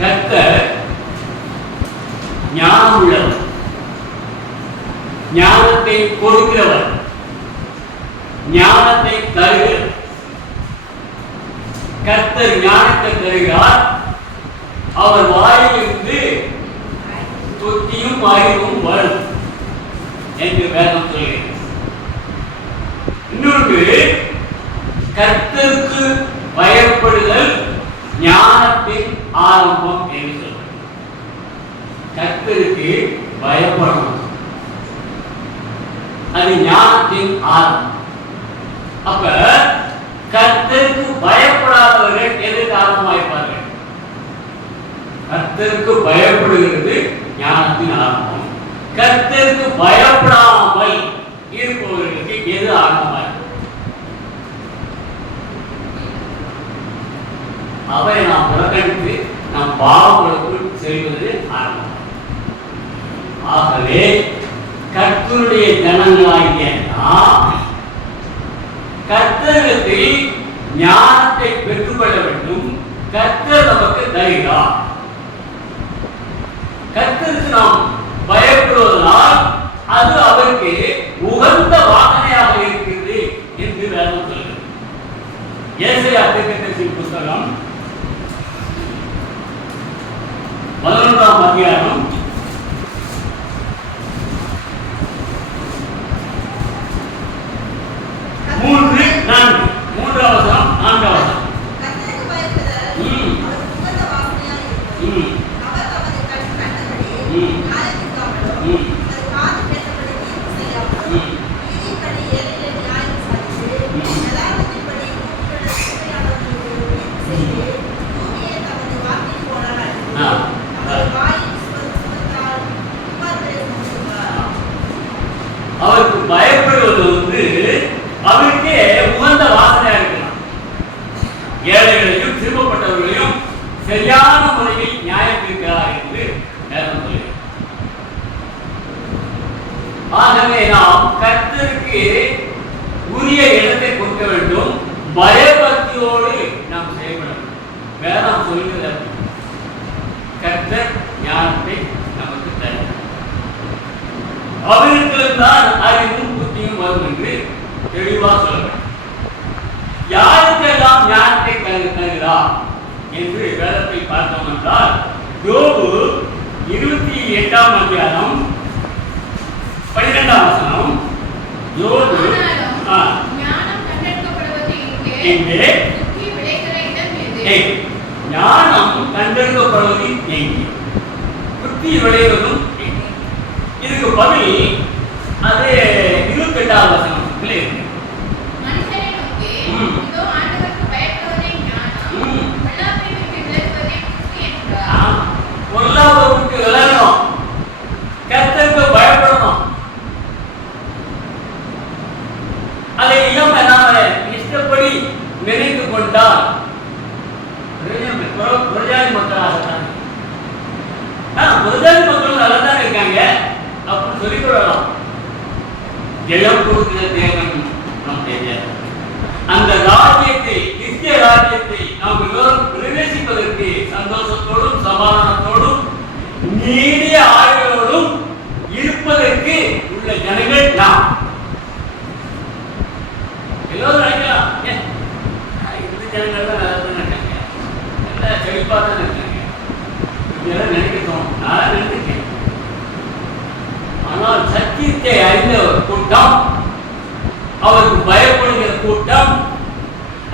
கர்த்தர் ஞானமுள்ளவர், ஞானத்தை கொடுக்கிறவர், ஞானத்தை தருகிறவர். கர்த்தர் ஞானத்தை தருகிறார். அவர் வாயிலிருந்து புத்தியும் அறிவும் வரும் என்று வேதம் சொல்கிறது. இன்னொன்று, கர்த்தருக்கு பயப்படுதல் ஞானத்தின் ஆரம்பம் என்று சொல்றது. கர்த்தருக்கு பயப்படணும், அது ஞானத்தின் ஆரம்பம். அப்ப கர்த்தருக்கு பயப்படாதவர்கள் எதற்கு ஆரம்பமாயிருப்பார்கள்? கர்த்தருக்கு பயப்படுகிறது ஞானத்தின் ஆரம்பம். கர்த்தருக்கு பயப்படாமல் இருப்பவர்களுக்கு எது ஆரம்பமாயிருக்கும்? அவரை நாம் புறக்கணித்து நம் பாவங்களுக்குள் செல்வது ஆரம்பம். ஆகவே கர்த்தருடைய ஜனங்களாகிய நாம் கர்த்தரிடத்தில் ஞானத்தை பெற்றுக்கொள்ள வேண்டும். கர்த்தர் நமக்கு தருகிறார். கர்த்தருக்கு நாம் பயப்படுவதால் அது அவருக்கு உகந்த வாசனையாக இருக்கிறது என்று வேதம் சொல்கிறது. ஏசாயா தீர்க்கதரிசி புத்தகம் 11ஆம் அதிகாரம் 3-4 வசனம் 4 வசனம். கர்த்தருக்கு பயப்படுதல் அவருக்கு உகந்த வாசனையாக இருக்கிறது. அவர் தமது கண் கண்டபடி நியாயத்தீர்க்காமலும் அது காது கேட்டபடி தீர்ப்பு செய்யாமலும் நீதியின்படி ஏழைகளை நியாயம் விசாரித்து யதார்த்தத்தின்படி கூப்பிடுகிறவர்களுக்கு தீர்ப்பு செய்து பூமியை தமது வாக்கின் போலால் அழித்து தமது வாயின் சுகத்தால் உபத்திரவத்தை சுமத்துகிறார். அவருக்கு பயப்படுவது அவருக்கே உகந்த வாசனையா இருக்கலாம். ஏழைகளையும் திரும்பப்பட்டவர்களையும் சரியான முறையில் நியாயம் தீர்க்கிறார் என்று வேதம் சொல்கிறது. ஆகவே நாம் கர்த்தருக்கு உரிய இடத்தை கொடுக்க வேண்டும். பயபக்தியோடு நாம் செயல்பட வேண்டும். வேதம் சொல்கிறது கர்த்தர் ஞானத்தை நமக்கு தருகிறார். அவருக்கு தான் அறிவும் புத்தியும் வரும் என்று தெளிவா சொல்றேன். யாருக்கெல்லாம் ஞானத்தை தருகிறார் என்று வேதத்தை பார்த்தோம் என்றால், யோபு 28ஆம் அதிகாரம் 12ஆம் வசனம். யோபு ஞானம் கண்டெடுக்கப்படுவது எங்கே? புத்தி விளைகிற இடம் எது? ஞானம் கண்டெடுக்கப்படுவது எங்கே? புத்தி விளைவதும் எங்கே? இதுக்கு பதில் அது 28ஆம் வசனம். மனுஷனை நோக்கி, இதோ ஆண்டவருக்கு பயப்படுவதே ஞானம், பொல்லாப்பை விட்டு விலகுவதே புத்தி என்றார். பொல்லாப்பை விட்டு விலகணும், கர்த்தருக்கு பயப்படணும். அதை இல்லாம நாம இஷ்டப்படி நினைத்து கொண்டால் புரஜாதி மக்களாகத்தான். புரஜாதி மக்கள் நல்லா தான் இருக்காங்க அப்படின்னு சொல்லிக் கொள்ளலாம். ஜெயம் கொடுக்கிற தேவன் நாம் தெரியாது. அந்த ராஜ்யத்தை, நித்திய ராஜ்யத்தை நாம் எல்லோரும் பிரவேசிப்பதற்கு சந்தோஷத்தோடும் சமாதானத்தோடும் நீடிய ஆயுளோடும் இருப்பதற்கு உள்ள ஜனங்கள் நாம். எல்லோரும் நினைக்கலாம், இந்த ஜனங்கள் தான் நல்லா தான் இருக்காங்க, நல்லா செழிப்பாக தான் இருக்காங்க, இப்படியெல்லாம் நினைக்கணும். நான் நினைக்கிறேன். ஆனால் சத்தியத்தை அறிந்த ஒரு கூட்டம், அவருக்கு பயப்படுகிற கூட்டம்,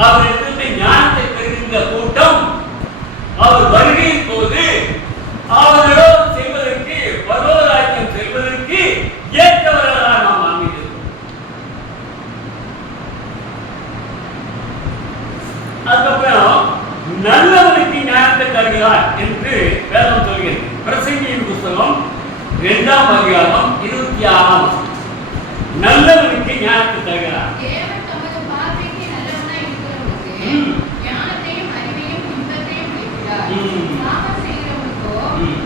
அவரிடத்திலிருந்து ஞானத்தை பெறுகின்ற கூட்டம், அவர் வருகையின் போது அவர்களோடு செல்வதற்கு, பரலோகராஜ்யம் செல்வதற்கு ஏற்றவர்களாக நாம் அமைந்திருக்கிறோம். அதுக்கப்புறம் நல்லவனுக்கு ஞானத்தை தருகிறார் என்று வேதம் சொல்கிறது. பிரசங்கியின் புத்தகம் 2ஆம் அதிகாரம் 26ஆம் வசனம். நல்லவனுக்கு ஞானத்தை தருகிறார். தேவன் தமது பார்வைக்கு நல்லவனாய் இருக்கிறவனுக்கு ஞானத்தையும் அறிவையும் இன்பத்தையும் கொடுக்கிறார். பாவம் செய்கிறவனுக்கோ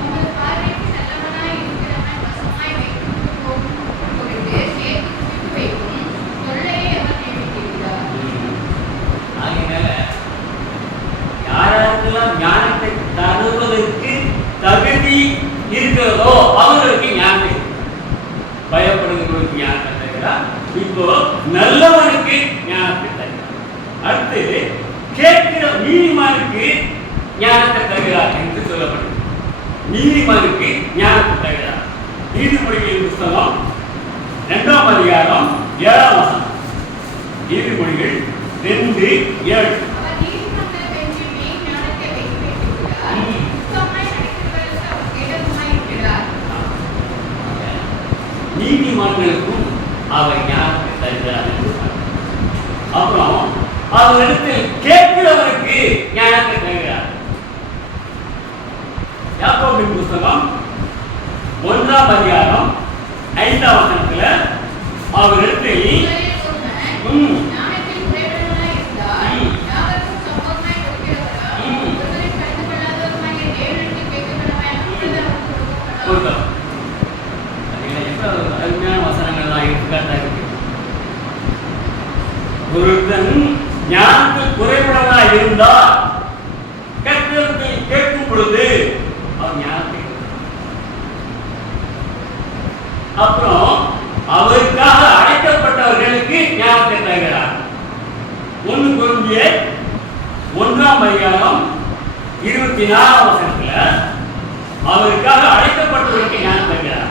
தமது பார்வைக்கு நல்லவனாய் இருக்கிறவன் வசமாய் வைத்து போகும் பொருட்டு சேர்த்து குவித்து வைக்கும் தொல்லையை அவர் நியமிக்கிறார். ஆகையினால யாராருக்கெல்லாம் ஞானத்தை தருவதற்கு தருகிறார் என்று சொல்லப்பட்டது. நீதிமானுக்கு ஞானத்தை தருகிறார். நீதிமொழிகளின் புத்தகம் 2ஆம் அதிகாரம் 7ஆம் வசனம். நீதிமொழிகள் 2:7. நீதிமான்களுக்கும் அவர் ஞானத்தை தருகிறார். அப்புறம் அவரிடத்தில் கேட்கிறவருக்கு ஞானத்தை தருகிறார். யாக்கோபின் புத்தகம் 1ஆம் அதிகாரம் 5ஆம் வசனத்துல அவரிடத்தில் ஒருத்தன் ஞானத்தில் குறைவுள்ளவனா இருந்தால் கர்த்தரிடத்தில் கேட்கும் பொழுது அவன் ஞானத்தை, அப்புறம் அவருக்காக அழைக்கப்பட்டவர்களுக்கு ஞானத்தை தருகிறார். 1 கொரிந்தியர் 1ஆம் அதிகாரம் 24ஆம் வசனத்துல அவருக்காக அழைக்கப்பட்டவர்களுக்கு ஞானம் தருகிறார்.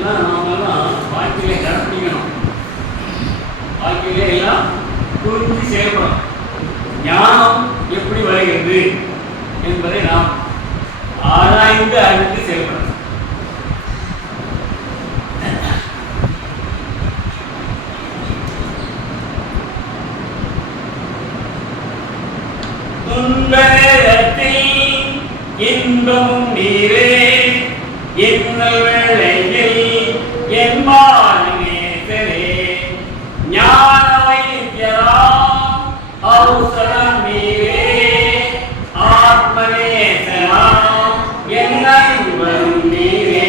எல்லாம் நாமெல்லாம் வாழ்க்கையில கடைப்பிடிக்கணும். வாழ்க்கையில எல்லாம் புரிஞ்சு செயல்படும். ஞானம் எப்படி வருகிறது என்பதை நாம் ஆராய்ந்து அறிந்து செயல்படணும். இன்பமும் நீரே இன்னல் வேளையில் என் மானேசரே ஞான வைத்தியராம் ஔஷதம் நீரே ஆத்மநேசராம் என் நண்பரும் நீரே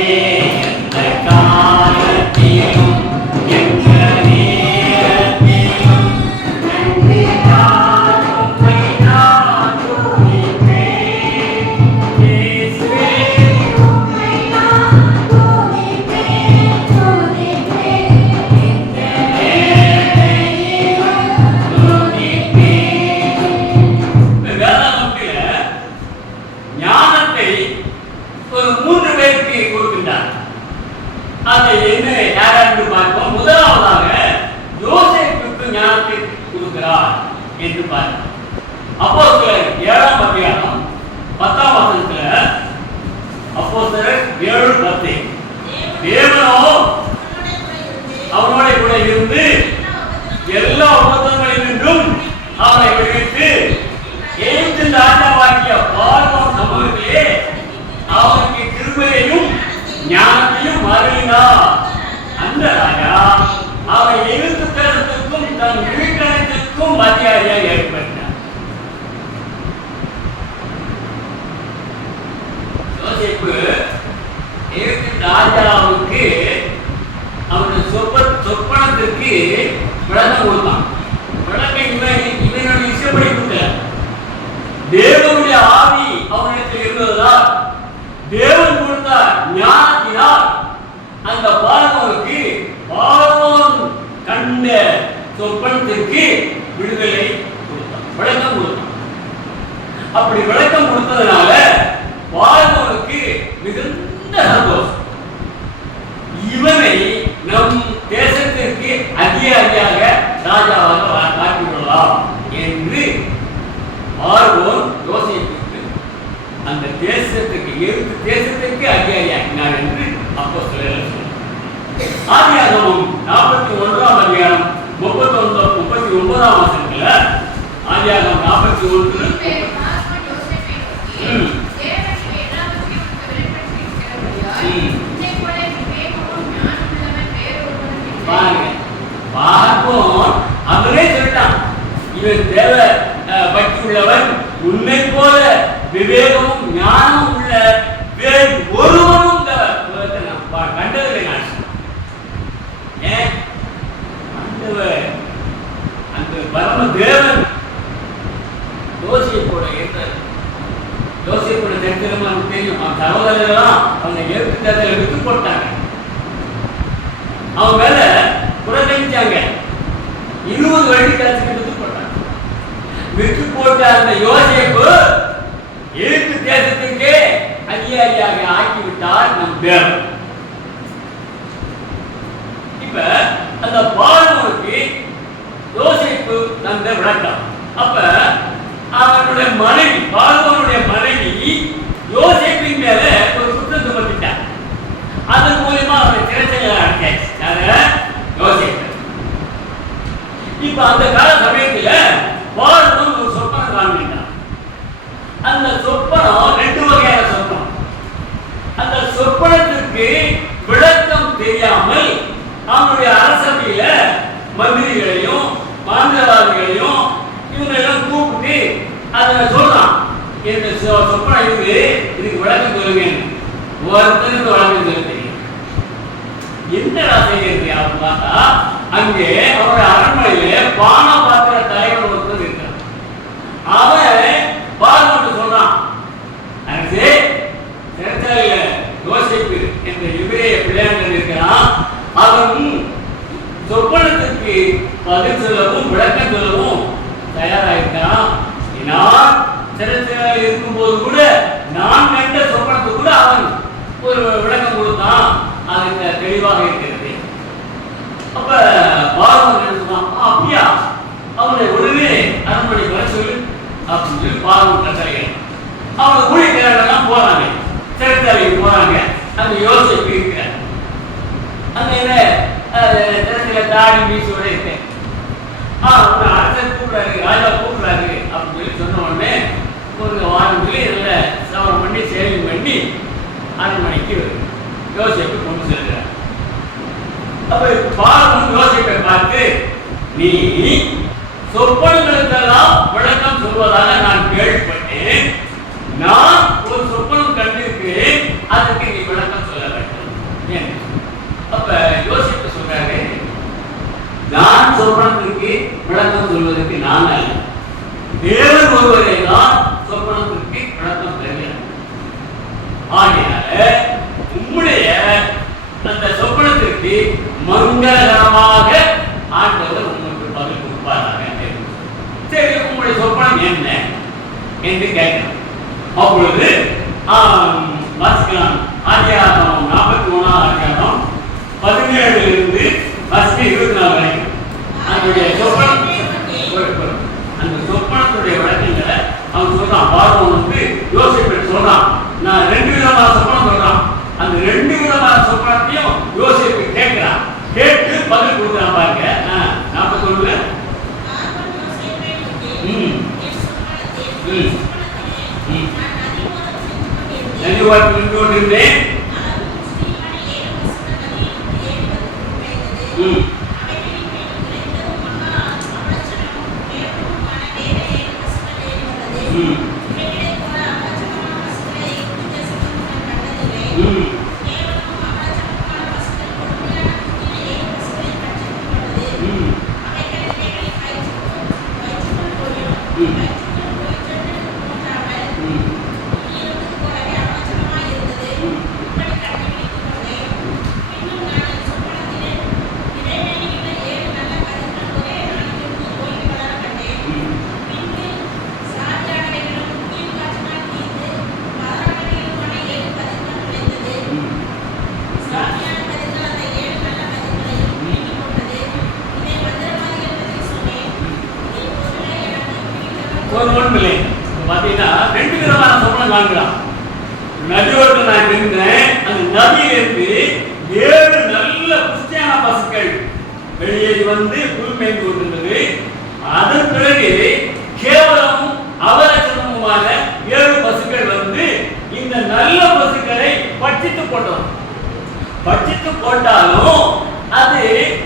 எந்த காலத்திலும் எந்த நேரத்திலும் அதை என்ன யாராவது பார்ப்போம். முதலாவதாக யோசேப்புக்கு ஞானத்தை கொடுக்கிறார் என்று பார்ப்போம். அப்போஸ்தலர் 7ஆம் அதிகாரம் 10ஆம் வசனத்துல அப்போஸ்தலர் 7:10 தேவனோ அவனோட கூட இருந்து எல்லா உபத்திரங்களிலும் அவனை விடுவித்து எகிப்து ராஜாவாகிய பார்வோன் சமூகத்திலே அவனுக்கு கிருபையையும் ஞானத்தையும் அருளினார். அந்த ராஜா அவன் எகிப்து தேசத்துக்கும் தன் வீட்டத்திற்கும் அதிகாரியாக ஏற்பட்டார். யோசேப்பு எகிப்து ராஜாவுக்கு அவனுடைய சொப்பனத்திற்கு விளக்கம் கொடுத்தான். விளக்கம் இவனுடைய இசைப்படி கொடுக்கல. தேவனுடைய ஆவி அவனிடத்தில் இருந்ததால் தேவன் கொடுத்த ஞானத்தினால் அந்த பார்வோனுக்கு பார்வோன் கண்ட சொப்பனத்திற்கு விடுதலை கொடுத்தான், விளக்கம் கொடுத்தான். அப்படி விளக்கம் கொடுத்ததுனால பார்வோனுக்கு மிகுந்த சந்தோஷம். இவனை நம் தேசத்திற்கு அதிகாரியாக ராஜாவாக மாற்றிவிடலாம் என்று பார்வோன் யோசேப்புக்கு அந்த தேசத்துக்கு எகிப்து தேசத்துக்கு அதிகாரியாக்கினார் என்று அப்போஸ்தலர் சொன்னார். ஆதியாகமம் 41ஆம் அதிகாரம் 39ஆம் வசனத்துல ஆதியாகமம் 41 பார்ப்போம் அவரே சொல்லிட்டான், இவன் தேவ பக்தி உள்ளவன், உன்னை போல விவேகமும் ஞானமும் உள்ள வேறு ஒருவரும் கண்டதில்லை. நான் ஏன் அந்த பரம தேவன் யோசேப்போட இருந்தார். யோசேப்போட தெரிஞ்சவங்க தெரியும். அவன் சகோதரர்கள்லாம் அவங்க எதிர்த்து விட்டு போட்டாங்க. அவன் மேல புறக்கணிச்சாங்க. 20 வருட காலத்துக்கு விட்டு போட்டாங்க. விட்டு போட்ட அந்த யோசேப்பு எகிப்து தேசத்துக்கே அதிகாரியாக ஆக்கிவிட்டார் நம் தேவன். இப்ப அந்த பார்வோனுக்கு யோசேப்பு தந்த விளக்கம். அப்ப அவனுடைய மனைவி, பார்வோனுடைய மனைவி யோசேப்பின் மேல ஒரு குற்றம் சுமத்திட்டார். அதன் மூலமா அவரை திரைச்சல அடைச்சாச்சு யோசேப்பு. இப்ப அந்த கால சமயத்துல பார்வோன் ஒரு சொப்பனம் காண்பிட்டான். அந்த சொப்பனம் 2 வகையான சொப்பனம். அந்த சொப்பனத்திற்கு விளக்கம் தெரியாமல் அவனுடைய அரசவையில மந்திரிகளையும் மாந்திரவாதிகளையும் இவங்களெல்லாம் கூப்பிட்டு அதை சொல்றான், இந்த சொப்பனம் இருக்கு, இதுக்கு விளக்கம் சொல்லுங்க. ஒருத்தருக்கு விளக்கம் சொல்ல தெரியும். என்ன செய்கிறது அப்படின்னு பார்த்தா, அங்கே அவருடைய அரண்மனையில பான பாத்திர தலைவர் ஒருத்தர் இருக்கிறார். அவன் பார்வோன்ட்டு சொல்றான், அரசே சிறைச்சாலையில யோசேப்பு என்ற எபிரேய பிள்ளையாண்டர் இருக்கிறான். அவன் சொப்பனத்திற்கு பதில் சொல்லவும் விளக்கம் சொல்லவும் தயாராயிருக்கான். நான் சிறைச்சாலையில் இருக்கும்போது கூட நான் கண்ட சொப்பனத்துக்கு கூட அவன் ஒரு விளக்கம் கொடுத்தான். அது தெளிவாக இருக்கிறது. அப்ப பார்வன் என்ன சொன்னான், அப்படியா, அவனை உடனே அரண்மனை வர சொல்லு அப்படின்னு சொல்லி பார்வன் கட்டளையிடும். அவங்க ஊழியக்காரர்கள்லாம் போறாங்க, சிறைச்சாலைக்கு போறாங்க. அந்த யோசேப்பு இருக்கிறார். அந்த என்ன தினத்துல தாடி மீசோட இருக்கேன். அரசர் கூப்பிடாரு, ராஜா கூப்பிடாரு அப்படின்னு சொல்லி சொன்ன உடனே ஒரு வாரம் சொல்லி இதில் சவரம் பண்ணி சேவிங் பண்ணி அரண்மனைக்கு யோசேப்பு கொண்டு செல்கிறார். அப்ப பார்வன் யோசேப்பை பார்த்து, நீ சொப்பனங்களுக்கெல்லாம் விளக்கம் சொல்வதாக நான் கேள்விப்பட்டேன். நான் ஒரு சொப்பனம் கண்டிருக்கிறேன், அதுக்கு நீ விளக்கம் சொல்ல வேண்டும். ஏன்? அப்ப யோசிப்பு சொல்றாரு, நான் சொப்பனத்திற்கு விளக்கம் சொல்வதற்கு நான் அல்ல, தேவன் ஒருவரை தான் சொப்பனத்திற்கு விளக்கம் தருகிறார். ஆகையால உம்முடைய அந்த சொப்பனத்திற்கு மங்களகரமாக ஆண்டவர் உங்களுக்கு பதில் கொடுப்பாராக. சரி, உங்களுடைய சொப்பனம் என்ன என்று கேட்கிறோம். அப்பொழுது வாசிக்கலாம். ஆதியாகமம் 43ஆம் அதிகாரம் 17 வாசிக்க 24 வரைக்கும் அந்த சொப்பனத்துடைய விளக்கங்களை அவன் சொல்றான். பார்வோனுக்கு யோசேப்பு சொல்றான், நான் 2 விதமான சொப்பனம் சொல்றான். அந்த 2 விதமான சொப்பனத்தையும் யோசேப்பு கேட்கிறான். கேட்டு பதில் கொடுக்குறான். பாருங்க, 41 நதிவாரத்தில் கொண்டிருந்தேன். பாத்தீங்கன்னா 2 விதமான சொப்பனம் காண்கிறான். நதியோடு நான் நின்றேன். அந்த நதியிலிருந்து 7 நல்ல புஷ்டியான பசுக்கள் வெளியேறி வந்து புல் மேய்ந்து கொண்டிருந்தது. அதன் பிறகு கேவலமும் அவலட்சணமுமான 7 பசுக்கள் வந்து இந்த நல்ல பசுக்களை பட்சித்து போட்டோம். பட்சித்து போட்டாலும் அது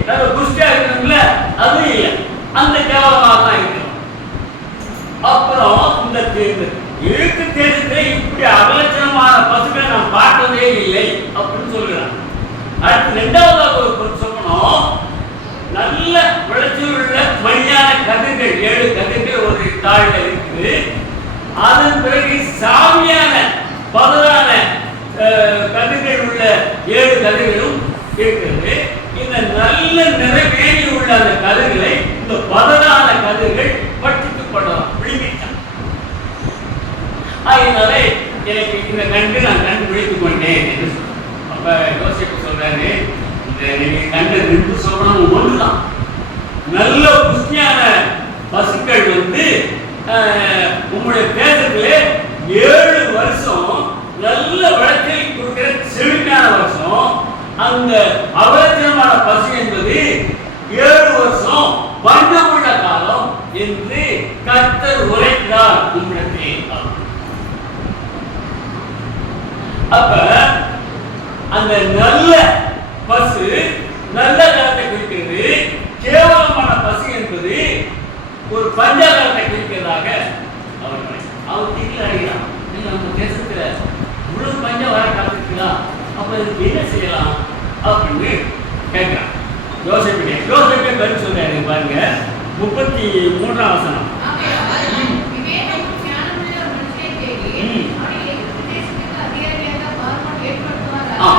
நல்ல புஷ்டியா இருக்கணும்ல, அது இல்லை, அந்த கேவலமாக தான் இருக்கு. அப்புறம் இந்த எழுத்து தேசத்தை இப்படி அவலட்சணமான பசுக்களை நான் பார்த்ததே இல்லை அப்படின்னு சொல்லுறான். அடுத்து 2வது ஒரு சொப்பனம், நல்ல விளைச்சல் உள்ள மணியான கதிர்கள் 7 கதிர்கள் ஒரு தாழில இருக்குது. அதன் பிறகு சாமியான பதறான கதிர்கள் உள்ள 7 கதிர்களும் இருக்கிறது. இந்த நல்ல நிறைவேறி உள்ள அந்த கதிர்களை இந்த பதறான கதிர்கள் பட்டுப்படலாம், விழுங்கிட்டான். அதனால எனக்கு இந்த கண்டு நான் கண்டுபிடித்துக் கொண்டேன் என்று சொல்றேன். அப்ப யோசிப்பு சொல்றாரு, இந்த நீங்க கண்டு ரெண்டு சொல்லணும் ஒன்றுதான். நல்ல புஷ்டியான பசுக்கள் வந்து உங்களுடைய தேசத்திலே 7 வருஷம் நல்ல விளைச்சலை கொடுக்கிற செழிப்பான வருஷம். அந்த அவலட்சணமான பசு என்பது 7 வருஷம் பஞ்சமுள்ள காலம் என்று கர்த்தர் உரைக்கிறார் உங்களிடத்திலே. அப்ப அந்த நல்ல பசு நல்ல காலத்தை குறிக்கிறது, கேவலமான பசு என்பது ஒரு பஞ்ச காலத்தை குறிக்கிறதாக அவர் தீர்ல அடைகிறான். நம்ம தேசத்துல இவ்வளவு பஞ்சம் வர காத்திருக்கலாம், அப்ப இதுக்கு என்ன செய்யலாம் அப்படின்னு கேட்கிறான். யோசிப்பே பதில் சொல்றாரு பாருங்க, 33ஆம் வசனம்.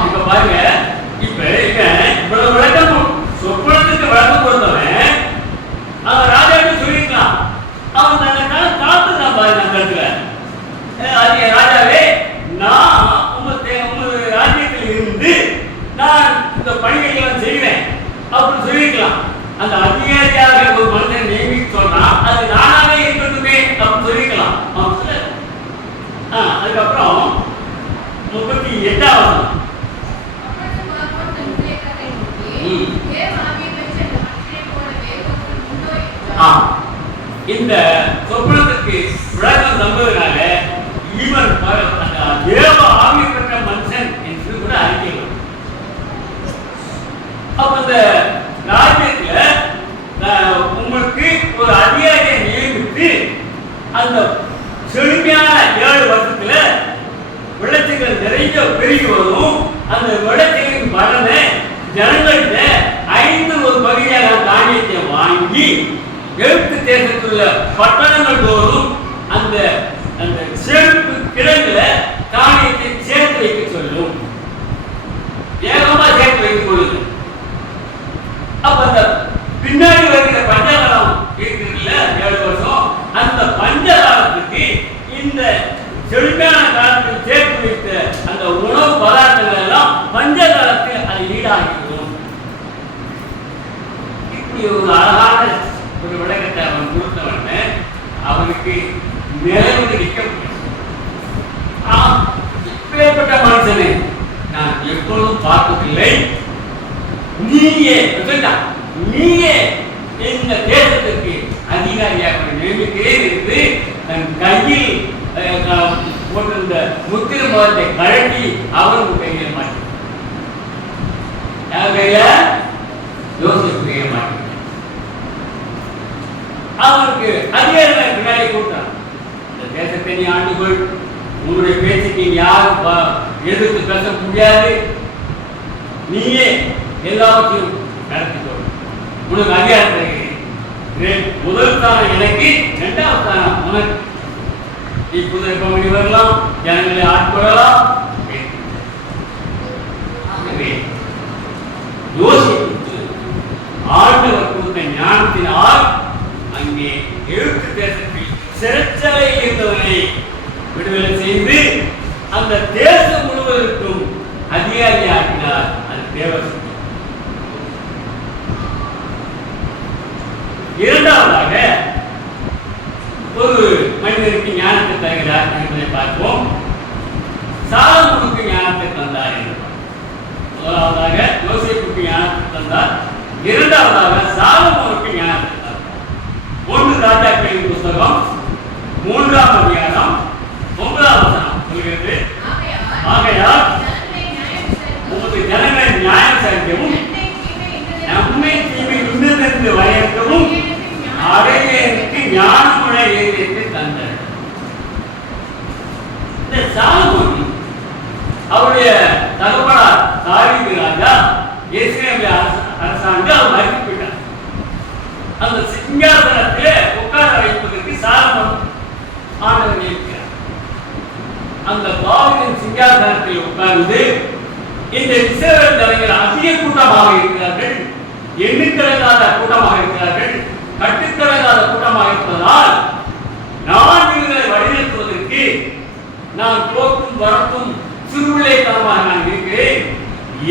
இப்ப பாருங்க, இப்ப இவ்வளவு விளக்கம் சொப்பனத்துக்கு விளக்கம் கொடுத்தவன் அவன் ராஜாவுக்கு சொல்லிருக்கலாம். அவன் தன்னை காத்துதான் பாரு, நான் கருத்துவேன் ராஜாவே, நான் உங்க ராஜ்யத்தில் இருந்து நான் இந்த பணிகளை செய்வேன் அப்படின்னு சொல்லிருக்கலாம். அந்த அதிகாரியாக ஒரு மனிதன் நியமிக்க சொன்னான், அது நானாவே இருக்கட்டுமே அப்படின்னு சொல்லிருக்கலாம். அவன் சொல்ல அதுக்கப்புறம் 38ஆம் இந்த சொப்பனத்திற்கு விளக்கம் நம்புவதனால இவன் தேவ ஆவி பெற்ற மனுஷன் என்று கூட அறிக்கை. அப்ப இந்த ராஜ்யத்துல உங்களுக்கு ஒரு அதிகாரியை நியமித்து அந்த செழுமையான 7 வருஷத்துல விளைச்சல்கள் நிறைய பெருகி வரும். அந்த விளைச்சலின் பலனை ஜனங்கள்கிட்ட 5 பகுதியாக தானியத்தை வாங்கி எகிப்து தேசத்துள்ள பட்டணங்கள் தோறும் அந்த அந்த செழிப்பு கிடங்குல தானியத்தை சேர்த்து வைக்க சொல்லும். ஏகமா சேர்த்து வைத்துக் கொள்ளுங்க. அப்ப அந்த பின்னாடி வருகிற பஞ்சகாலம் இருக்குல்ல 7 வருஷம், அந்த பஞ்சகாலத்துக்கு இந்த செழிப்பான காலத்தில் சேர்த்து வைத்த அந்த உணவு பதார்த்தங்கள் எல்லாம் பஞ்சகாலத்தில் அது ஈடாகிடும். இப்படி ஒரு அழகான ஒரு விளக்கத்தை அவன் கொடுத்தவன் அவனுக்கு நிலைந்து நிற்க முடியும். இப்பேற்பட்ட மனுஷனை நான் எப்பொழுதும் பார்த்ததில்லை. நீயே இந்த தேசத்துக்கு அதிகாரியாக நியமிக்கிறேன் என்று தன் கையில் போட்டிருந்த முத்திர மதத்தை கழட்டி அவனுக்கு கையில் மாட்டேன், யார் கையில? யோசிப்பு கையில் மாட்டேன். அவனுக்கு அதிகாரிகள் பின்னாடி கூட்டான், இந்த தேசத்தை நீ ஆண்டுகொள், உன்னுடைய பேச்சுக்கு யாரும் எதிர்த்து பேச முடியாது, நீயே எல்லாவற்றையும் நடத்திக்கொள், உனக்கு அதிகாரம் தருகிறேன். முதல் தானம் எனக்கு, 2வது தானம் உனக்கு. நீ குதிரை பவனி வரலாம், ஜனங்களை ஆட்கொள்ளலாம். யோசித்து ஆண்டவர் கொடுத்த ஞானத்தினால் அங்கே எகிப்து தேசத்தில் சிறைச்சாலை இருந்தவனை விடுதலை செய்து அந்த தேசம் முழுவதற்கும் அதிகாரி ஆக்கினார். அது தேவர். இரண்டாவதாக ஒரு மனிதனுக்கு ஞானத்தை தருகிறார் என்பதை பார்ப்போம். சாலமோனுக்கு ஞானத்தை தந்தார் என்று. முதலாவதாக யோசேப்புக்கு ஞானத்தை தந்தார், இரண்டாவதாக சாலமோனுக்கு ஞானத்தை தந்தார். 1 ராஜாக்களின் புத்தகம் 3ஆம் அதிகாரம் 9ஆம் வசனம் சொல்கிறது, ஆகையால் உமது ஜனங்களை நியாயம் சரிக்கவும் நன்மை தீமை இன்னதென்று வரையறுக்கவும் அடையனுக்கு ஞானமுள்ள ஏரியத்தை தந்தார். இந்த சாலமோன் அவருடைய தகப்பனார் தாவீது ராஜா எருசலேமில் அரசாண்டு அவர் மரித்து போயிட்டார். அந்த சிங்காசனத்திலே உட்கார வைப்பதற்கு சாலமோன் ஆண்டவர் நியமிக்கிறார். அந்த தாவீதின் சிங்காசனத்தில் உட்கார்ந்து இந்த இஸ்ரவேல் ஜனங்கள் அதிக கூட்டமாக இருக்கிறார்கள்.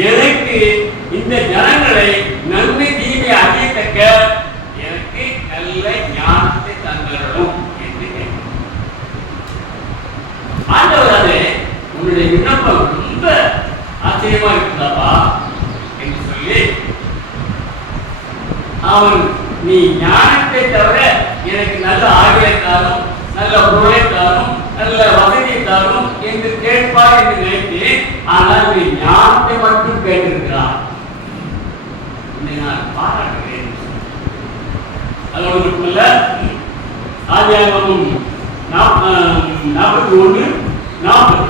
எனக்கு இந்த ஜனங்களை நன்மை தீமை அறியத்தக்க எனக்கு நல்ல ஞானத்தை தந்தரும் என்று கேட்கிறேன். ஆண்டவரே, உன்னுடைய விண்ணப்பம் ரொம்ப ஆச்சரியமா இருக்குதாப்பா என்று சொல்லி அவன் நீ ஞானத்தை தவிர எனக்கு நல்ல ஆகியத்தாரும் நல்ல பொருளை தாரும் நல்ல வசதியை தாரும் என்று கேட்பார் என்று நினைத்தேன். ஆனால் நீ ஞானத்தை மட்டும் கேட்டிருக்கிறார். நான் பாராட்டுகிறேன். அதோடு மட்டுமல்ல, ஆதியாகமம் 41:40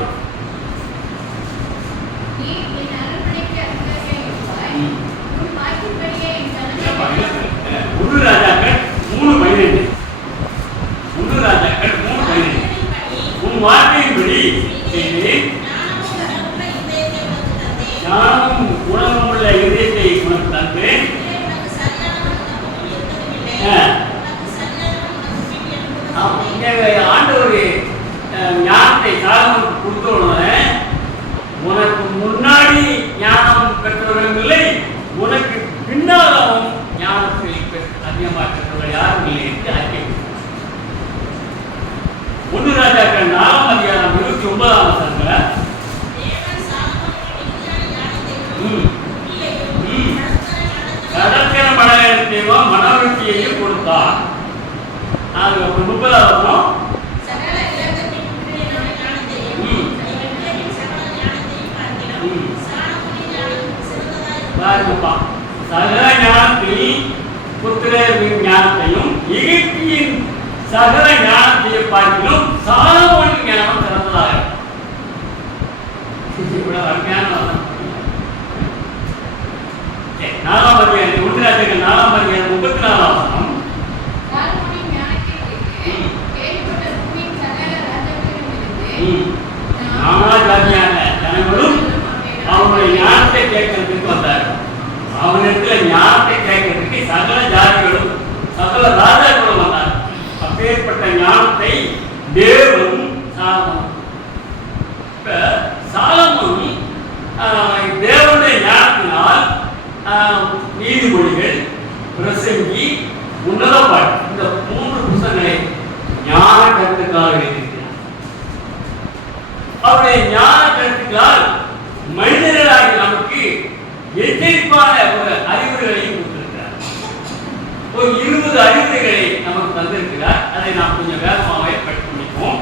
1 ராஜாக்கள் 3:12 1 ராஜாக்கள் 3:12 உன் வார்த்தையின்படி செய்தேன், ஞானமும் குணமும் உள்ள இதயத்தை உனக்கு தந்தேன். ஆண்டவர் ஞானத்தை சாலமோனுக்கு கொடுத்தவுடனே உனக்கு முன்னாடி ஞானம் பெற்றவர்களும் இல்லை, உனக்கு பின்னாலும் ஞானத்தை அதிகமாக பெற்றவர்கள் யாரும் இல்லை என்று அறிக்கை. 1 ராஜாக்கள் 4:29 கடற்கரை மலையத்தையும் மனவருத்தியையும் கொடுத்தார். 30 சகல ஞானத்தில் புத்திரரின் ஞானத்தையும் எகிப்தியின் சகல ஞானத்தை பார்க்கிலும் சாலமோனின் ஞானம் சிறந்ததாக. அருமையான 4ஆம் அதிகாரம் 1 ராஜாக்கள் 4ஆம் அதிகாரம் 34 நானாஜாதியான ஜனங்களும் அவனுடைய ஞானத்தை கேட்கறதுக்கு வந்தார்கள். அவனிடத்துல ஞானத்தை கேட்கறதுக்கு சகல ஜாதிகளும் சகல ராஜாக்களும் வந்தார்கள். அப்பேற்பட்ட ஞானத்தை தேவன் சாலமோன் தேவனுடைய ஞானத்தினால் நீதிமொழிகள், பிரசங்கி, உன்னத பாட்டு இந்த 3 புத்தகங்களை ஞான கருத்துக்களாக எழுதியிருக்கிறார். அவருடைய ஞான கருத்துக்களால் மனிதர்களாகி நமக்கு எச்சரிப்பான ஒரு அறிவுரைகளையும் கொடுத்திருக்கிறார். ஒரு 20 அறிவுரைகளை நமக்கு தந்திருக்கிறார். அதை நாம் கொஞ்சம் வேகமாகவே படித்து முடிப்போம்.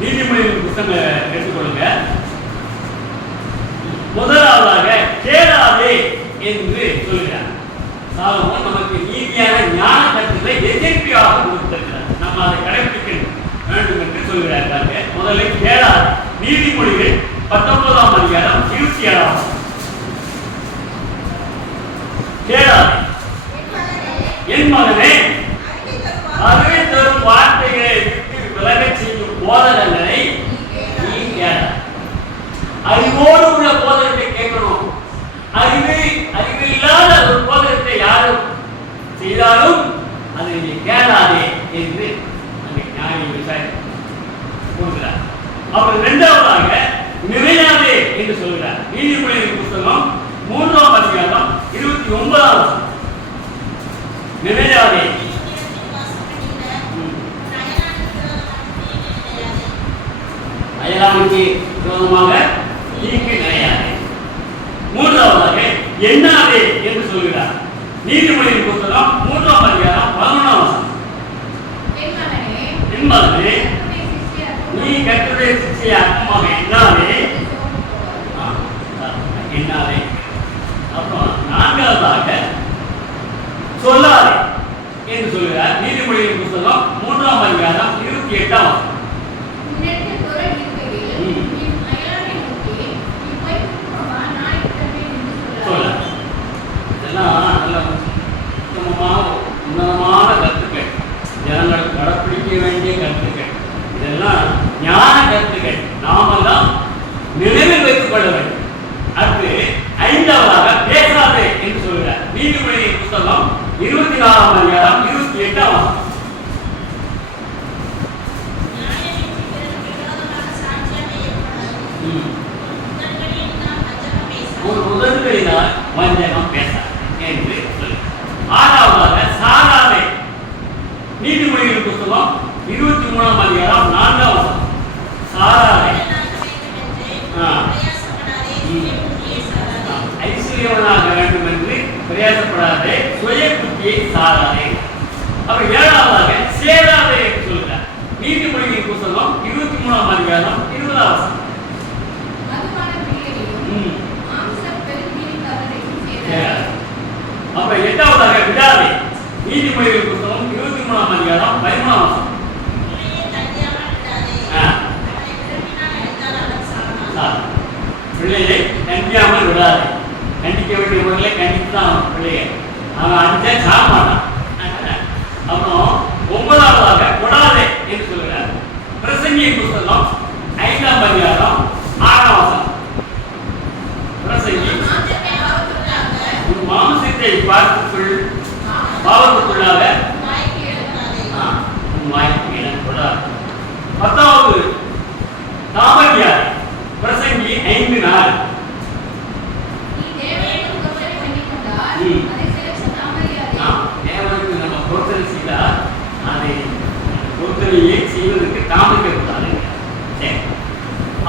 நீதிமொழியின் புத்தகங்களை எடுத்துக்கொள்ளுங்க. முதலாவதாக கேளாதே என்று சொல்கிறார். சாலமோன் நமக்கு நீதியான ஞான கருத்துக்களை எச்சரிக்கையாக கொடுத்திருக்கிறார். நம்ம அதை கடைபிடிக்க வேண்டும் என்று சொல்கிறார். முதல்ல கேளாதே. நீதிமொழிகள் 19ஆம் அதிகாரம் 27 கேளாதே. என் மகனே, அறிவை தரும் வார்த்தைகளை விட்டு விலகச் செய்யும் போதகங்களை நீ கேளாதே. அறிவோடு உள்ள போதகத்தை கேட்கணும். அறிவில்லாத ஒரு போதகத்தை யாரும் செய்தாலும் அதை நீ கேளாதே என்று அந்த ஞானி விசாரிக்கிறார். அவர் 2ஆவதாக நினையாதே என்று சொல்கிறார். நீதிமொழியின் புத்தகம் 3ஆம் அதிகாரம் 29 நினையாதே. அயலானுக்கு விரோதமாக தீங்கு நினையாதே. 3ஆவதாக எண்ணாதே என்று சொல்கிறார். நீதிமொழியின் புத்தகம் 3ஆம் அதிகாரம் 11 என் மகனே, நீ கர்த்தருடைய சிக்ஷையை அற்பமாக எண்ணாதே. அப்புறம் 4ஆவதாக சொல்லாதே என்று சொல்கிறார். நீதிமொழியின் புத்தகம் 3ஆம் அதிகாரம் 28 உன்னதமான கருத்துக்கள், ஜனங்கள் கடைப்பிடிக்க வேண்டிய கருத்துக்கள், இதெல்லாம் ஞான கருத்துக்கள். நாமெல்லாம் நினைவில் வைத்துக் கொள்ள வேண்டும். அடுத்து 5ஆவதாக பேசாதே என்று சொல்கிறார். நீதிமொழியின் புத்தகம் 24ஆம் அதிகாரம் 28 ஒரு வஞ்சகம் பேசாதே என்று சொல்லு. ஆறாவதாக சாராதே. நீதிமொழிகள் புத்தகம் 23ஆம் அதிகாரம் 4ஆம் வசனம். சாராதே. ஐஸ்வர்யவனாக வேண்டும் என்று பிரயாசப்படாதே, சுய புத்தியை சாராதே. அப்புறம் ஏழாவதாக சேராதே என்று சொல்கிறார். நீதிமொழிகள் புத்தகம் 23ஆம் அதிகாரம் 20ஆம் வசனம். அப்புறம் எட்டாவதாக விடாதே. நீதிமொழிகள் புத்தகம் 23ஆம் அதிகாரம் 13ஆம் வசனம். பிள்ளையை கண்டிக்காமல் விடாதே. கண்டிக்க வேண்டிய முறையில கண்டித்து தான் பிள்ளைய அவன் அடிச்சா சாக மாட்டான். அப்புறம் ஒன்பதாவதாக கொடாதே என்று சொல்கிறார். பிரசங்கி புத்தகம் 5ஆம் அதிகாரம் 6ஆம் வசனம். பிரசங்கி மாம்சத்தை பார்த்துக்குள் பாவத்துக்குள்ளாக கொடாது. 10வது தாமதியார். பிரசங்கி 5:4. தேவனுக்கு நம்ம பொருத்தனை செய்தா அதை பொருத்தனையை செய்வதற்கு தாமதிக்கக்கூடாது.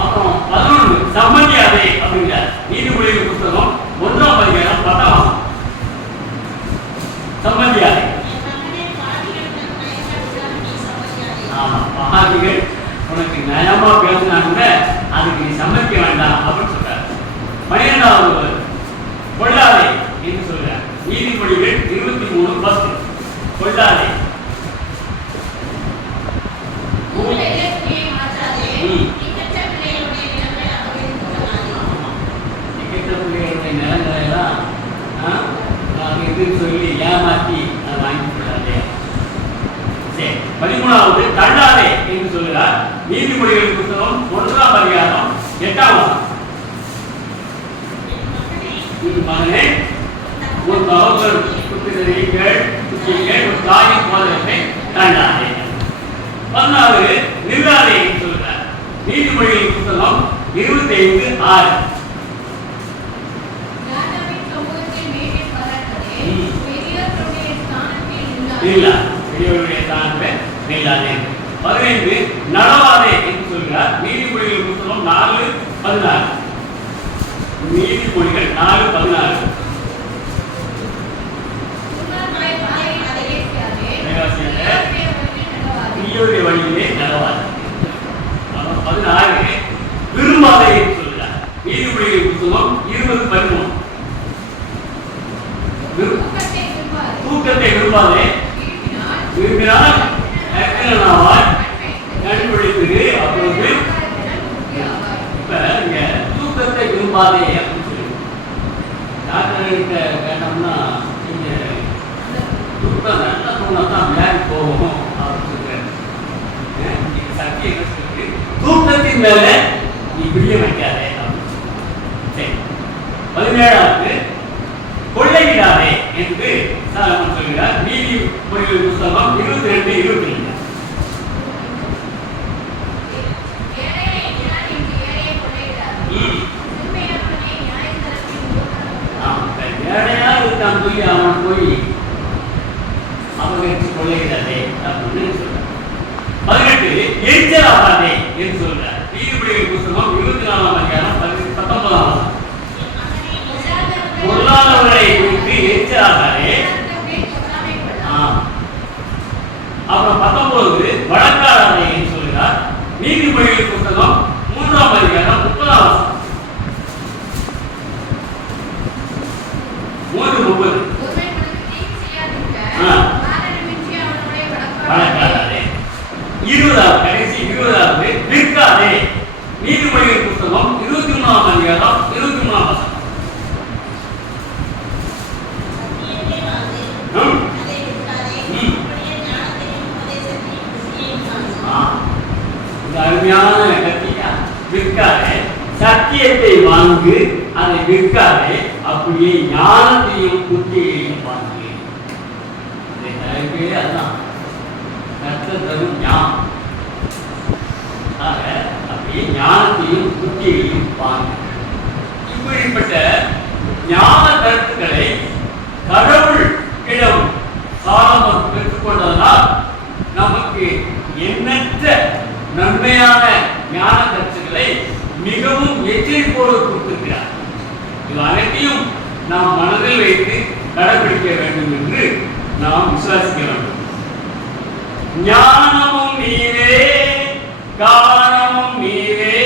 அப்புறம் 11 சம்மதியாதே அப்படிங்கிறார். நீதிமொழிகள் புத்தகம் 1ஆம் அதிகாரம் 10ஆம் வசனம். சம்மதியாதே. ஆமா, மகாதிகள் உனக்கு நயமா பேசினா கூட அதுக்கு நீ சம்மதிக்க வேண்டாம் அப்படின்னு சொல்றாரு. 12வது கொள்ளாதே என்று சொல்றார். நீதிமொழிகள் 23:10. கொள்ளாதே. நிலங்களை எல்லாம் சொல்லி ஏமாற்றி அதை வாங்கி கொள்ளாதே. சரி, 13வது தள்ளாதே என்று சொல்கிறார். நீதிமொழிகள் புத்தகம் 1ஆம் அதிகாரம் 8ஆம் வசனம். மகனே, உன் தகவல் குத்திகள் ஒரு தாயின் போதகத்தை தள்ளாதே. 14வது நில்லாதே என்று சொல்கிறார். நீதிமொழிகள் புத்தகம் 25:6. பெரியவருடைய ஸ்தானத்தில் நில்லாதே. 15 நடவாதே என்று சொல்கிறார். நீதிமொழிகள் புத்தகம் 4:16. நீதிமொழிகள் 4:16. பெரியவருடைய வழியிலே நடவாதே. 16 விரும்பாதே என்று சொல்கிறார். நீதிமொழிகள் புத்தகம் 20:13. தூக்கத்தை விரும்பாதே, விரும்பினால் கண்டுபிடித்து அப்பொழுது இப்ப இங்க தூக்கத்தை விரும்பாதே அப்படின்னு சொல்லி டாக்டர் கிட்ட கேட்டோம்னா நீங்க தூக்கம் நல்லா தூங்கினா தான் விளையாடி போகும் அப்படின்னு சொல்றாரு. சக்தி என்ன சொல்லி தூக்கத்தின் மேல நீ பிரிய வைக்காதே அப்படின்னு. சரி, 17வது கொள்ளையிடாதே என்று சாலமன் சொல்கிறார். நீதிமொழிகள் புத்தகம் 22:22. ஏழையா இருக்கான் சொல்லி அவன் போய் அபகரித்து கொள்ளையிடாதே அப்படின்னு சொல்றார். 18 எரிச்சலாகாதே என்று சொல்றார். நீதிமொழிகள் புத்தகம் 24ஆம் அதிகாரம் 19ஆம் வசனம். பொருளாதாரங்களை குறித்து எரிச்சலாகாதே. அப்புறம் 19 வழக்காடாதே என்று சொல்கிறார். நீதிமொழிகள் புத்தகம் 3ஆம் அதிகாரம் 30ஆம் வசனம். 3:30. வழக்காடாதே. 20வது கடைசி 20வது விற்காதே. நீதிமொழிகள் புத்தகம் 23ஆம் அதிகாரம் 23ஆம் வசனம். அருமையான கத்தியா. விற்காதே, சத்தியத்தை வாங்கு, அதை விற்காதே, அப்படியே ஞானத்தையும் புத்தியையும் வாங்கு. அதான் கர்த்தர் தரும் ஞானம். அப்படியே ஞானத்தையும் புத்தியையும் வாங்கு. இப்படிப்பட்ட ஞான கருத்துக்களை கடவுள் இடம் சாலமோன் பெற்றுக்கொண்டதனால் நமக்கு எண்ணற்ற நன்மையான ஞான கருத்துக்களை மிகவும் எச்சரிப்போடு கொடுத்திருக்கிறார். இது அனைத்தையும் நாம் மனதில் வைத்து கடைபிடிக்க வேண்டும் என்று நாம் விசுவாசிக்க வேண்டும். ஞானமும் நீரே, காரணமும் நீரே,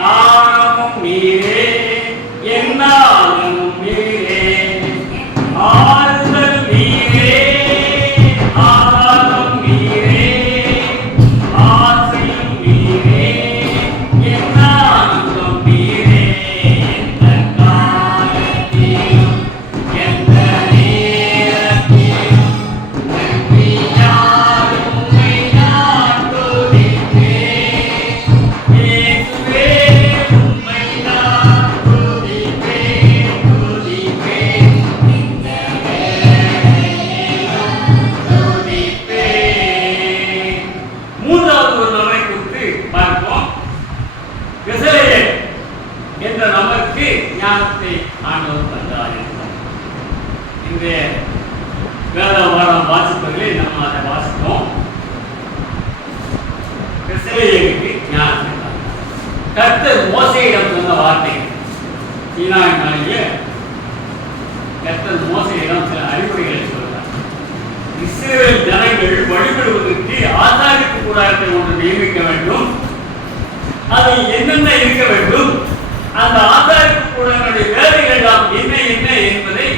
தானமும் நீரே, என்னாலும் நீரே, ஆறுதல் நீரே, ஆதாரம் நீரே, ஆசையும் நீரே, என்னாலும் நீரே, எந்த காலத்திலும் எந்த நேரத்திலும் நன்றியால் உம்மை நான் துதிப்பேன். இயேசுவே, உம்மை நான் துதிப்பேன், துதிப்பேன். இந்த வேளையிலும் துதிப்பேன். மூன்றாவது ஒரு நபரை குறித்து பார்ப்போம். பெசலேயேல் என்ற நபருக்கு ஞானத்தை ஆண்டவர் தந்தார் என்றார். இந்த வேத வாரம் வாசிப்பதிலே நம்ம அதை வாசிப்போம். பெசலேயேலுக்கு ஞானத்தை தந்தார். கர்த்தர் மோசேயிடம் சொன்ன வார்த்தை, சீனாய் மலையிலே கர்த்தர் மோசேயிடம் சில அறிவுரைகளை சொல்றார். இஸ்ரவேல் ஜனங்கள் வழிபடுவதற்கு ஆசாரிப்பு கூடாரத்தை ஒன்று நியமிக்க வேண்டும். அது என்னென்ன இருக்க வேண்டும், அந்த ஆசாரிப்பு கூடாரங்களுடைய வேலைகள் எல்லாம் என்ன என்ன என்பதை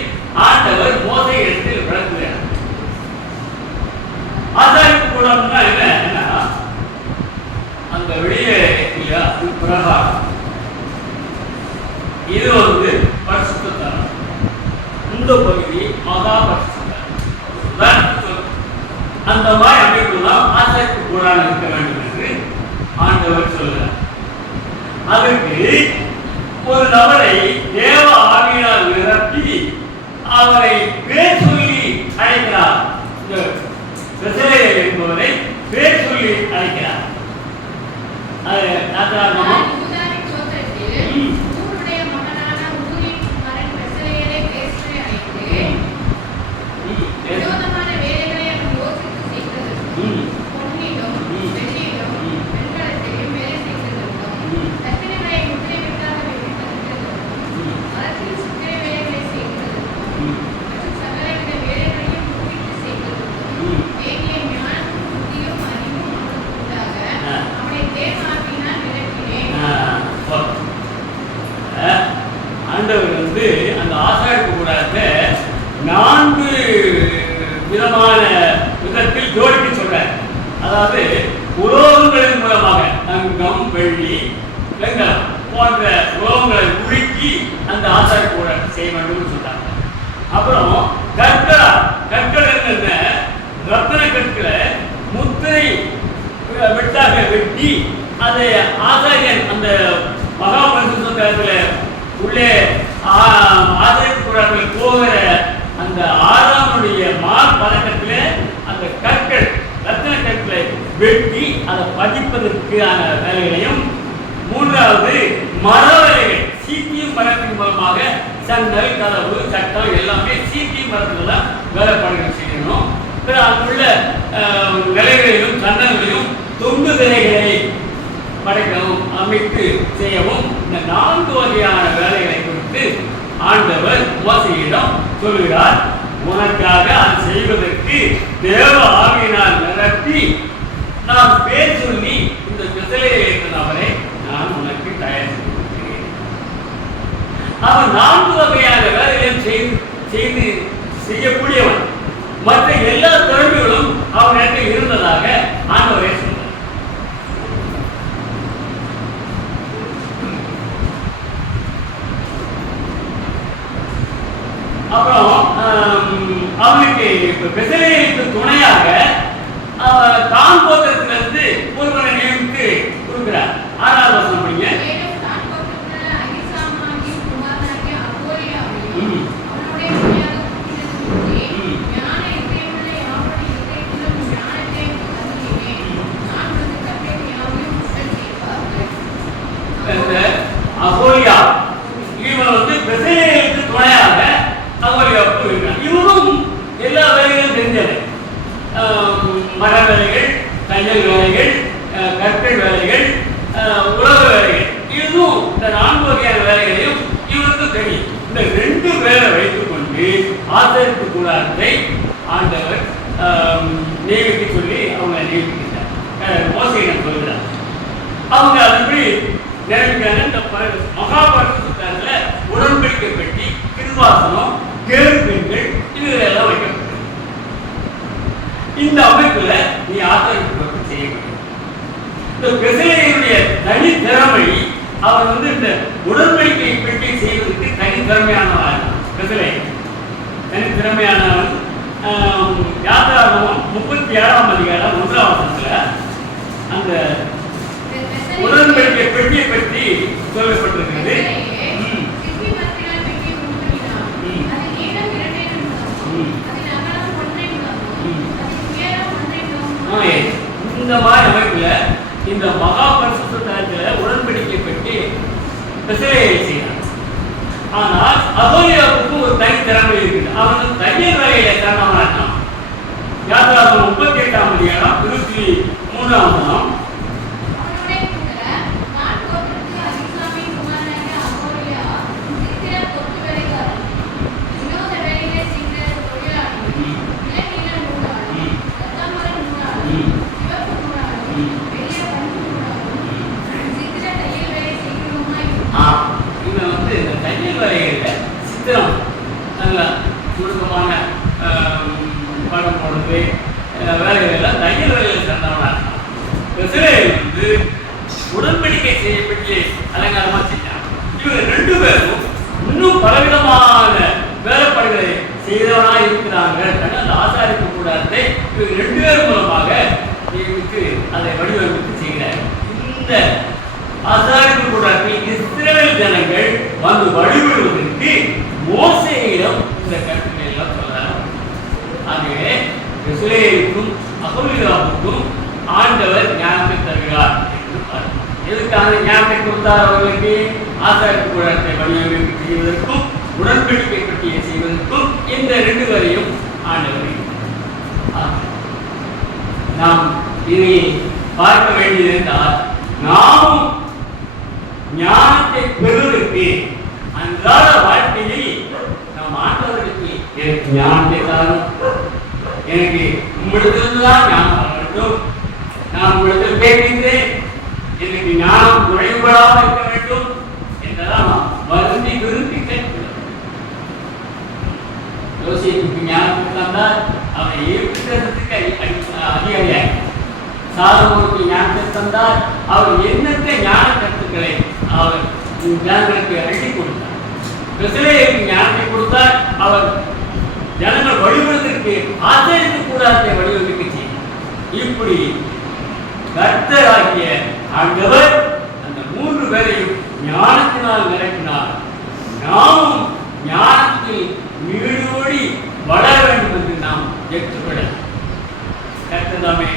ஆண்டவர் மோசேயிடத்தில் விளக்குகிறார். ஆசாரிப்பு கூடாரம்னா என்ன, அந்த வெளியே இல்லையா பிரகாரம், இது பரிசுத்த தலம். இந்த பகுதி மகா பரிசுத்த தலம். அந்த மாதிரி அமைப்புலாம் ஆசாரிப்பு கூடாரம் இருக்க வேண்டும் என்று ஆண்டவர் சொல்கிறார். அதற்கு ஒரு நபரை தேவ ஆவியினால் நிரப்பி அவரை பேர் சொல்லி அழைக்கிறார். பெசலேயேல் என்பவரை பேர் சொல்லி அழைக்கிறார். அது யூதாவின் கோத்திரத்தில் ஊருடைய மகனான ஊரின் குமாரன் பெசலேயேலை பேர் சொல்லி அழைத்து வினோதமான வேலைகளை அவன் யோசித்து செய்ததற்கும் பொன்னிலும் வெள்ளியிலும் வெண்கலத்திலும் வேலை செய்ததற்கும் ரத்தினங்களை முத்திரைவிட்டாக வைத்திருப்பதற்கும் மரத்தில் சித்திரை வேலைகளை செய்வதற்கும் மற்றும் சகலவித வேலைகளையும் ஒப்பிட்டு செய்வதற்கும் வேண்டிய ஞானமும் புத்தியும் அறிவும் அவனுக்கு உண்டாக அவனை தேவ ஆவியினால் நிரப்பினேன். ஆண்டவர் அந்த ஆசாரிப்பு கூடாரத்தை 4 விதமான விதத்தில் ஜோடிக்க சொல்றார். அதாவது உலோகங்களின் மூலமாக தங்கம், வெள்ளி, வெங்கலம் போன்ற உலோகங்களை உருக்கி அந்த ஆசாரிப்பு கூடாரத்தை செய்ய வேண்டும் சொல்றாங்க. அப்புறம் கற்கள் என்ன, ரத்தன கற்களை முத்திரை வெட்டாக வெட்டி அதை ஆசாரியன் அந்த மகா பரிசுத்தத்தில் உள்ளே ஆசாரிப்பு கூடாரத்தில் போகிற அந்த ஆறாமுடைய மார் பதக்கத்தில் அந்த கற்கள் ரத்தின கற்களை வெட்டி அதை பதிப்பதற்கான வேலைகளையும், மூன்றாவது மர வேலைகள் சீக்கியம் மரத்தின் மூலமாக சன்னல், கதவு, சட்டம் எல்லாமே சீக்கியம் மரத்தில் தான் வேலைப்பாடுகள் செய்யணும். அங்குள்ள நிலைகளிலும் சன்னல்களையும் தொங்கு திரைகளை படைக்கவும் அமைத்து செய்யவும் இந்த 4 வகையான வேலைகளை குறித்து ஆண்டவர் மோசேயிடம் சொல்கிறார். உனக்காக அது செய்வதற்கு தேவ ஆவியினால் நிரப்பி நாம் பேர் சொல்லி இந்த பெசலேயேல் அவரை நான் உனக்கு தயார் செய்திருக்கிறேன். அவன் 4 வகையான வேலைகளையும் செய்து செய்யக்கூடியவன். மற்ற எல்லா திறமைகளும் அவனிடத்தில் இருந்ததாக ஆண்டவரே சொன்னார். அப்புறம் அவனுக்கு பெசலேயேலுக்கு துணையாக தான் கோத்திரத்திலிருந்து ஒருவனை நியமித்து கொடுக்கிறார். 6வது வசனம் படிங்க. அகோலியா இவன் பெசலேயேலுக்கு ரெண்டு பேரை வைத்துக் கொண்டு ஆசரிப்பு கூடாரத்தை ஆண்டவர் நியமிக்க சொல்லி அவங்க நியமிக்கிறார். மோசையிடம் சொல்கிறார். அவங்க அதன்படி நியமிக்கிறாங்க. இந்த மகாபாரத உடன்படிக்கை பெட்டி, கிருபாசனம், கேருபீன்கள் இதுகளெல்லாம் வைக்கப்பட்டது. இந்த அமைப்புல நீ ஆசரிப்பு செய்ய வேண்டும். இந்த பெசலேயுடைய தனி திறமை, அவர் இந்த உடன்படிக்கை பெட்டி செய்வதற்கு தனி திறமையானவன். பெசலே தனி திறமையானவன். யாத்திராகமம் 37ஆம் அதிகாரம் 1ஆம் வசனத்துல அந்த உடன்படிக்கை பெட்டியை பற்றி சொல்லப்பட்டிருக்கிறது. இந்த மாதிரி அமைப்புல இந்த மகா பரிசுத்த தலத்துல உடன்படிக்கை பெட்டி பெசலேயை செய்யறான். ஆனால் அகோலியாவுக்கு ஒரு தனி திறமை இருக்குது. அவன் தையல் வேலையில திறனவனா இருக்கான். யாத்திராகமம் 38ஆம் அதிகாரம் 23ஆம் வசனம். இந்த தையல் வேலையில சித்திரம் நல்லா சுருக்கமான படம் போடுறது வேலைகள் தையல் வேலையில் சிறந்தவனா இருக்கான். உடன்படிக்கை செய்யப்பட்டு அலங்காரமா செஞ்சான். இவங்க ரெண்டு பேரும் இன்னும் பலவிதமான வேலைப்பாடுகளை செய்தவனா இருக்கிறாங்க. அந்த ஆசாரிப்பு கூடாரத்தை இவங்க ரெண்டு பேர் மூலமாக நியமித்து அதை வடிவமைத்து செய்கிறார். இந்த ஆசாரிப்பு கூடாரத்தில் இஸ்ரவேல் ஜனங்கள் வந்து வழிபடுவதற்கு மோசேயிடம் இந்த கருத்துக்களை எல்லாம் சொல்றாங்க. ஆகவே பெசலேயுக்கும் அகோலியாவுக்கும் ஆண்டவர் ஞானத்தை தருகிறார் என்று பார்க்கிறோம். எதுக்காக ஞானத்தை கொடுத்தார்? அவர்களுக்கு ஆசாரிப்பு கூடாரத்தை வடிவமைப்பு செய்வதற்கும் உடன்படிக்கை பற்றியை செய்வதற்கும் இந்த ரெண்டு பேரையும் ஆண்டவர். நாம் இதை பார்க்க வேண்டியது என்றால், நாமும் ஞானத்தை பெறுவதற்கு அன்றாட வாழ்க்கையில் நம் ஆண்டவர்களுக்கு எனக்கு ஞானத்தை தாரும், எனக்கு உங்களிடத்தில்தான் ஞானம் வர வேண்டும், நான் உங்களிடத்தில் கேட்கின்றேன், எனக்கு ஞானம் குறைபடாமல் இருக்க வேண்டும் என்றெல்லாம் நாம் வருந்தி விரும்பி கேட்கிறோம். யோசிப்புக்கு ஞானத்தை தந்தார், அவரை ஏற்படுத்துறதுக்கு அதிகாரியாக. சாலமோனுக்கு ஞானத்தை தந்தார், அவர் எண்ணற்ற ஞான கருத்துக்களை அவர் ஜனங்களுக்கு அள்ளி கொடுத்தார். பெசலேயுக்கு ஞானத்தை கொடுத்தார், அவர் ஜனங்கள் வழிபடுவதற்கு ஆசரிப்பு கூடாரத்தை வடிவமைக்க செய்தார். இப்படி கர்த்தராகிய ஆண்டவர் அந்த மூன்று பேரையும் ஞானத்தினால் நிரப்பினார். நாமும் ஞானத்தில் வீடோடி வளர வேண்டும் என்று நாம் ஏற்றுக்கொள்ள கர்த்தர் தாமே